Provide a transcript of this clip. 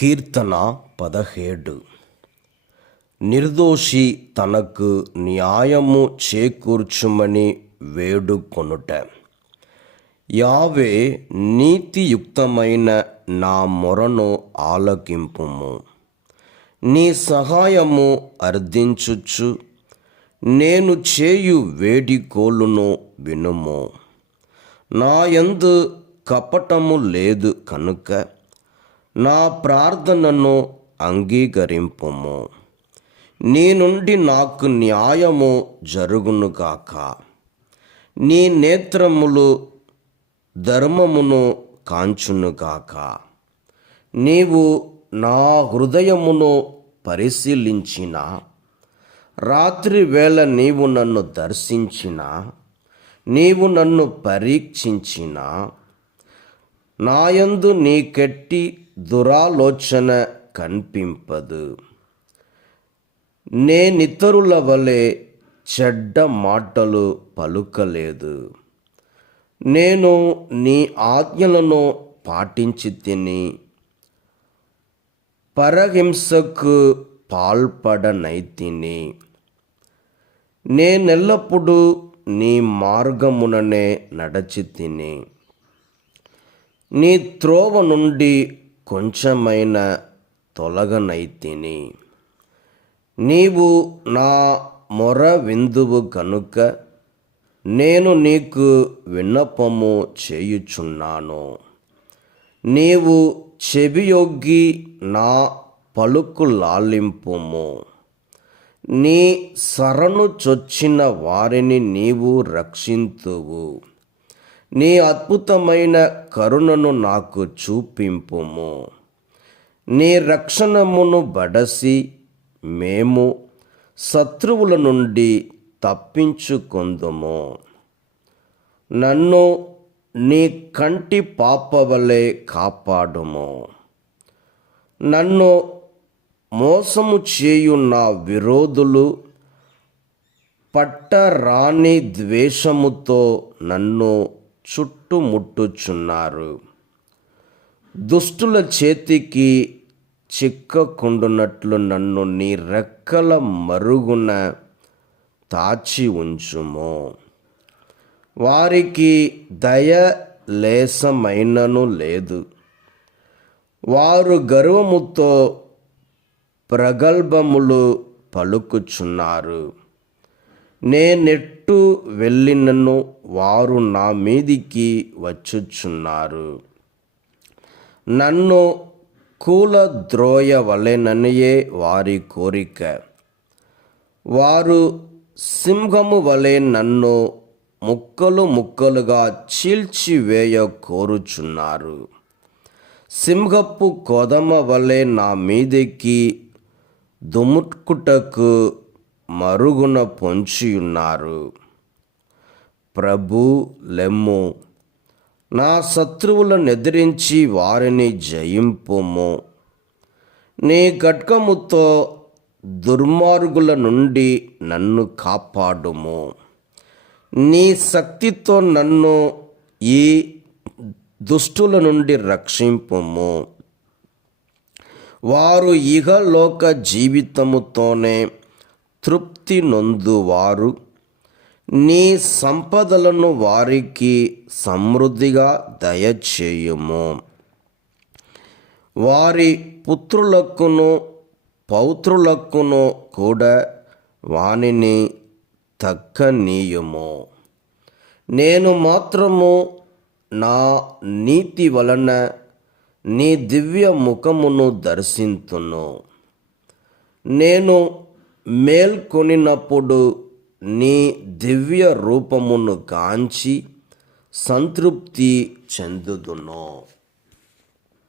కీర్తన 17. నిర్దోషి తనకు న్యాయము చేకూర్చుమని వేడుకొనుట. యావే, నీతియుక్తమైన నా మొరను ఆలకింపుము. నీ సహాయము అర్థించుచు నేను చేయు వేడికోలును వినుము. నా యందు కపటము లేదు కనుక నా ప్రార్థనను అంగీకరింపుము. నీ నుండి నాకు న్యాయము జరుగునుగాక. నీ నేత్రములు ధర్మమును కాంచునుగాక. నీవు నా హృదయమును పరిశీలించిన రాత్రి వేళ నీవు నన్ను దర్శించిన, నీవు నన్ను పరీక్షించిన, నాయందు నీకెట్టి దురాలోచన కనిపింపదు. నేనితరుల వలె చెడ్డ మాటలు పలుకలేదు. నేను నీ ఆజ్ఞలను పాటించి తిని పరహింసకు పాల్పడనైతిని. నేనెల్లప్పుడూ నీ మార్గముననే నడచి తిని నీ త్రోవ నుండి కొంచెమైన తొలగనైతిని. నీవు నా మొర విందువు కనుక నేను నీకు విన్నపము చేయుచున్నాను. నీవు చెవియొగ్గి నా పలుకు లాలింపుము. నీ శరణు చొచ్చిన వారిని నీవు రక్షింతువు. నీ అద్భుతమైన కరుణను నాకు చూపింపుము. నీ రక్షణమును బడసి మేము శత్రువుల నుండి తప్పించుకొందుము. నన్ను నీ కంటి పాపవలె కాపాడుము. నన్ను మోసము చేయు నా విరోధులు పట్టరాని ద్వేషముతో నన్ను చుట్టుముట్టుచున్నారు. దుష్టుల చేతికి చిక్కకుండునట్లు నన్ను నీ రెక్కల మరుగున దాచి ఉంచుము. వారికి దయ లేశమైనను లేదు. వారు గర్వముతో ప్రగల్భములు పలుకుచున్నారు. నేనెట్టు వెళ్ళినను వారు నా మీదికి వచ్చుచున్నారు. నన్ను కూలద్రోయవలెననియే వారి కోరిక. వారు సింహము వలె నన్ను ముక్కలు ముక్కలుగా చీల్చివేయ కోరుచున్నారు. సింహపు కొదమ వలె నా మీదికి దుముకుటకు మరుగున పొంచియున్నారు. ప్రభూ, లెమ్ము, నా శత్రువులను ఎదిరించి వారిని జయింపుము. నీ ఖడ్గముతో దుర్మార్గుల నుండి నన్ను కాపాడుము. నీ శక్తితో నన్ను ఈ దుష్టుల నుండి రక్షింపుము. వారు ఇహలోక జీవితముతోనే తృప్తి నొందువారు. నీ సంపదలను వారికి సమృద్ధిగా దయచేయుము. వారి పుత్రులకును పౌత్రులకును కూడా వానిని దక్కనీయుము. నేను మాత్రము నా నీతి వలన నీ దివ్య ముఖమును దర్శింతును. నేను మేల్కొనినప్పుడు నీ దివ్య రూపమును గాంచి సంతృప్తి చెందుదును.